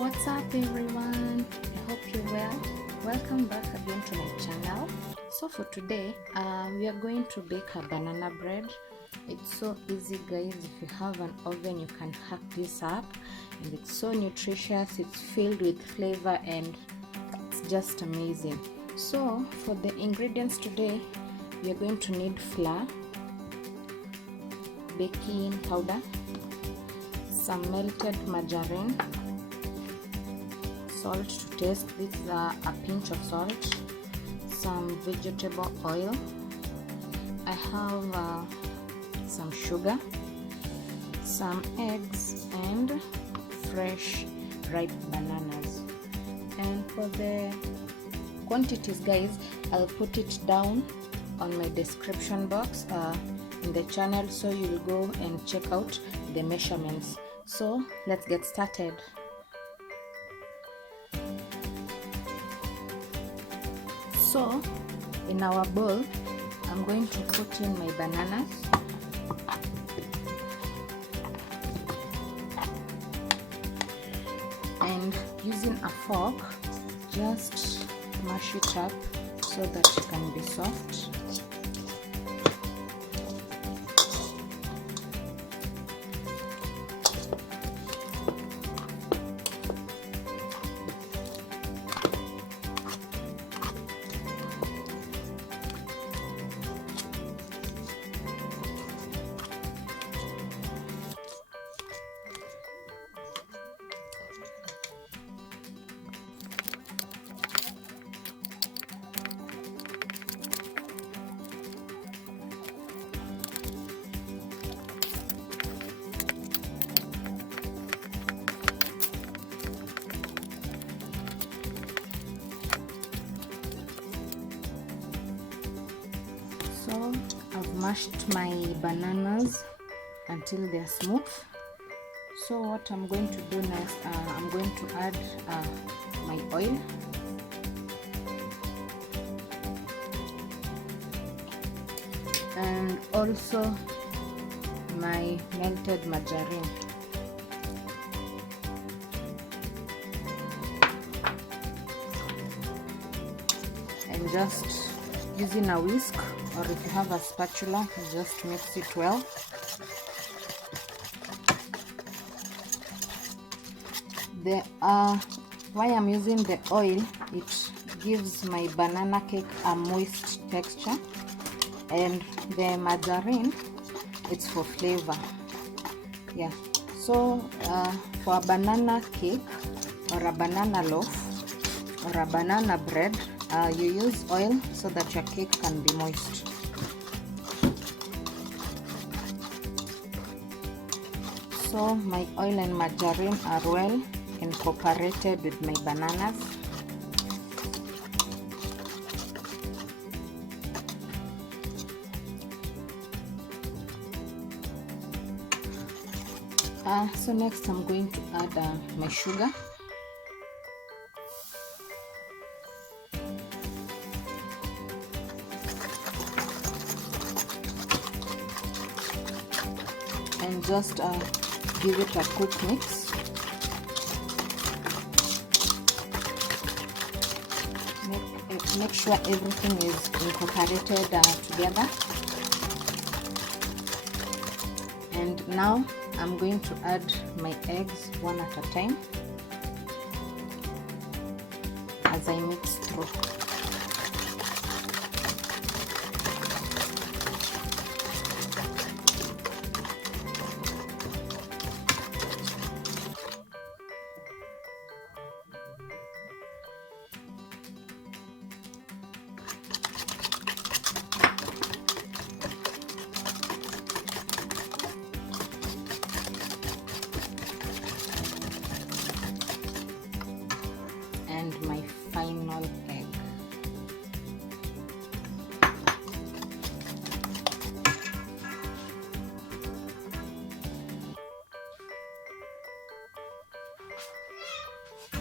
What's up everyone? I hope you're well. Welcome back again to my channel. So for today we are going to bake a banana bread. It's so easy guys. If you have an oven you can hack this up, and it's so nutritious, it's filled with flavor and it's just amazing. So for the ingredients today, we are going to need flour, baking powder, some melted margarine, salt to taste. This is a pinch of salt, some vegetable oil. I have some sugar, some eggs, and fresh ripe bananas. And for the quantities guys, I'll put it down on my description box in the channel, so you'll go and check out the measurements. So let's get started. So in our bowl I'm going to put in my bananas, and using a fork just mash it up so that it can be soft. So I've mashed my bananas until they're smooth. So what I'm going to do next, I'm going to add my oil, and also my melted margarine. And just using a whisk, or if you have a spatula, just mix it well. Why I'm using the oil, it gives my banana cake a moist texture, and the margarine, it's for flavor. Yeah, so for a banana cake or a banana loaf or a banana bread, you use oil so that your cake can be moist. So my oil and margarine are well incorporated with my bananas. So next I'm going to add my sugar. And just give it a quick mix. Make sure everything is incorporated together. And now I'm going to add my eggs one at a time as I mix through. And my final egg.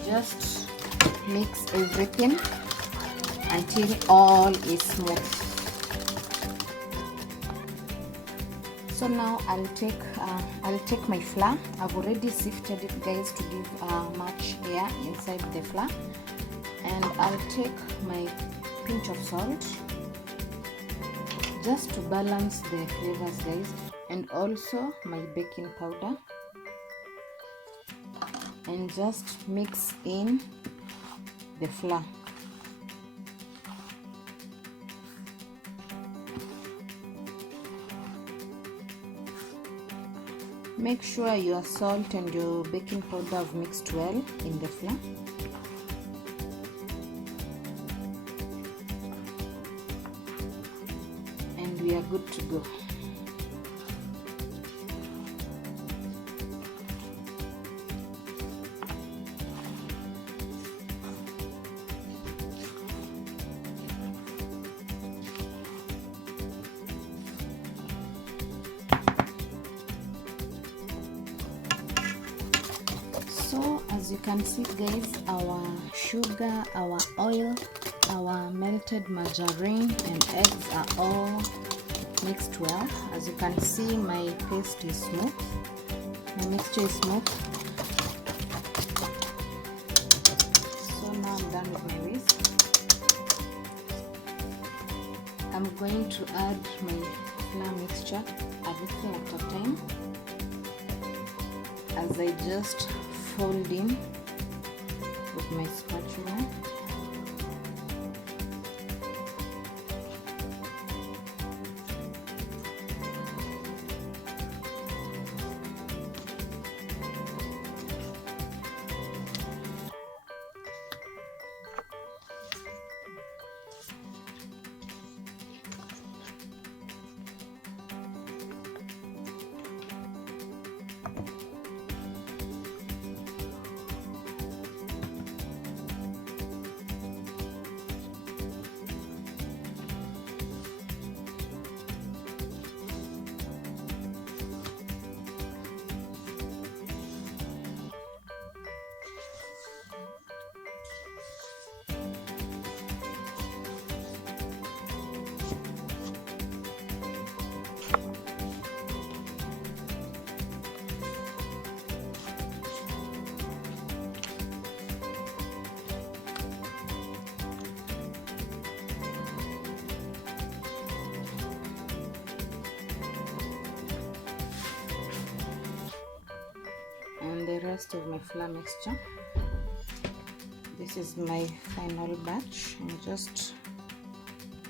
Just mix everything until all is smooth. So now I'll take my flour. I've already sifted it, guys, to give much air inside the flour, and I'll take my pinch of salt just to balance the flavors, guys, and also my baking powder, and just mix in the flour. Make sure your salt and your baking powder have mixed well in the flour. And we are good to go. So as you can see, guys, our sugar, our oil, our melted margarine and eggs are all mixed well. As you can see, my paste is smooth, my mixture is smooth. So now I'm done with my whisk. I'm going to add my flour mixture a little at a time as I just fold in with my spatula. And the rest of my flour mixture. This is my final batch, and just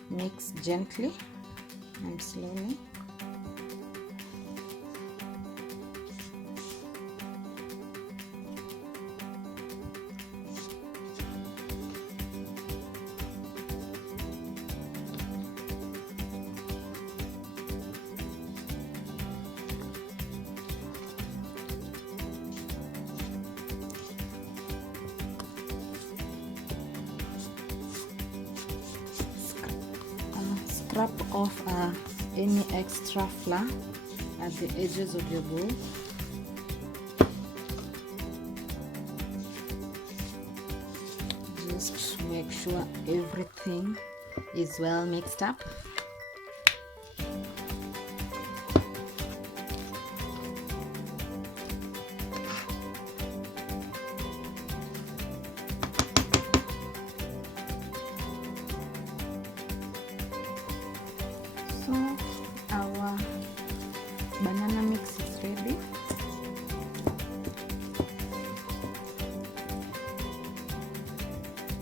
mix gently and slowly. Scrap off any extra flour at the edges of your bowl. Just make sure everything is well mixed up. So our banana mix is ready.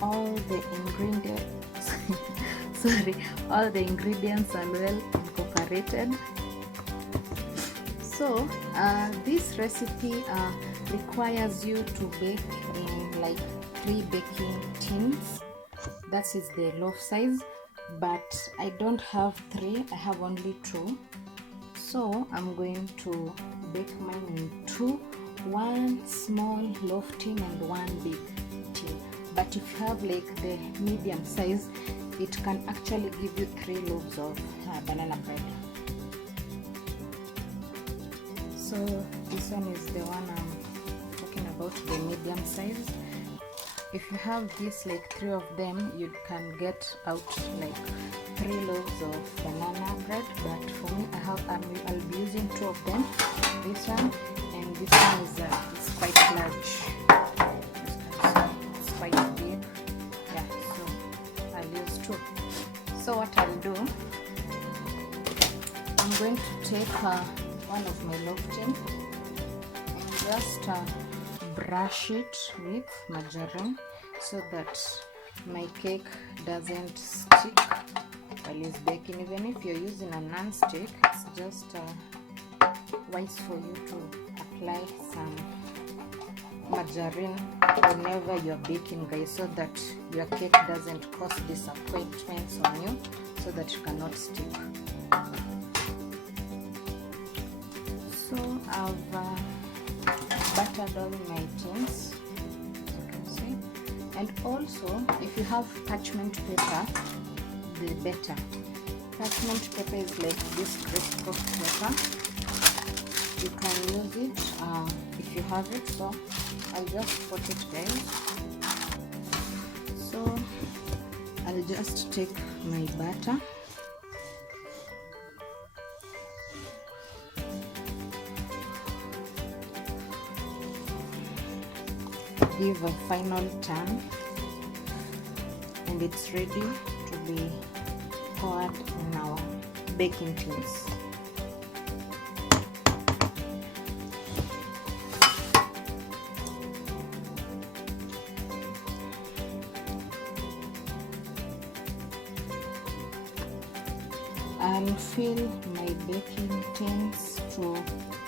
All the ingredients all the ingredients are well incorporated. So this recipe requires you to bake in like 3 baking tins. That is the loaf size, but I don't have 3, I have only 2. So I'm going to bake mine in 2, 1 small loaf tin and 1 big tin. But if you have like the medium size, it can actually give you 3 loaves of banana bread. So this one is the one I'm talking about, the medium size. if you have this like 3 of them, you can get out like 3 loaves of banana bread, but for me I'll be using 2 of them, this one and this one is quite large. It's quite big, yeah, so I'll use 2. So what I'll do, I'm going to take one of my loaf tin and just brush it with margarine so that my cake doesn't stick while it's baking. Even if you're using a non-stick, it's just wise for you to apply some margarine whenever you're baking, guys, so that your cake doesn't cause disappointments on you, so that you cannot stick. So I've buttered all my tins, as you can see, and also if you have parchment paper, the better. Parchment paper is like this crisp paper. You can use it if you have it. So I'll just put it, guys. So I'll just take my butter, give a final turn, and it's ready to be poured in our baking tins. I'll fill my baking tins to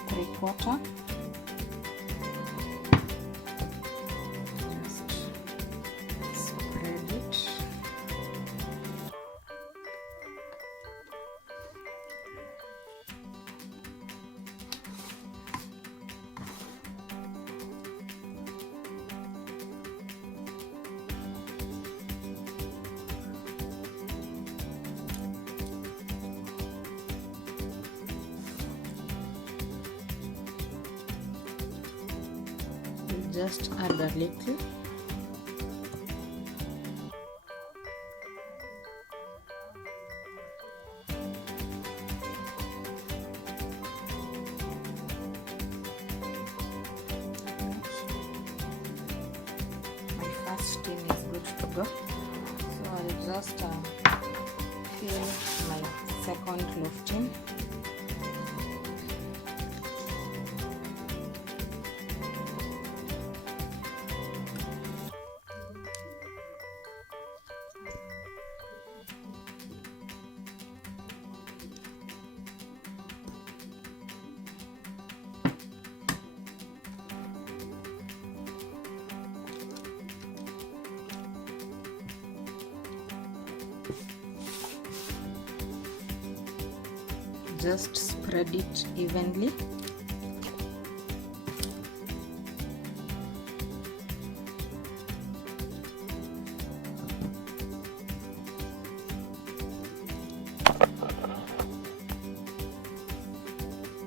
3/4. Just spread it. Just add a little. My first tin is good to go, so I'll just fill my second loaf tin. Just spread it evenly.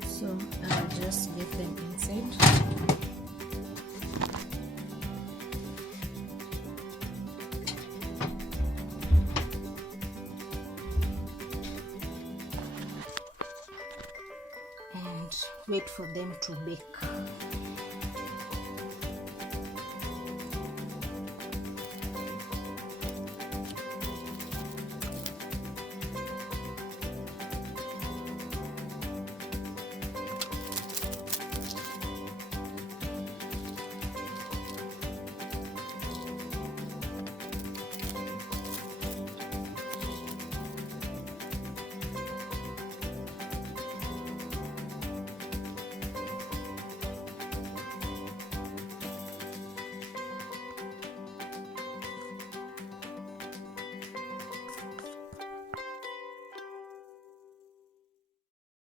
So I'll just get them inside. Wait for them to bake.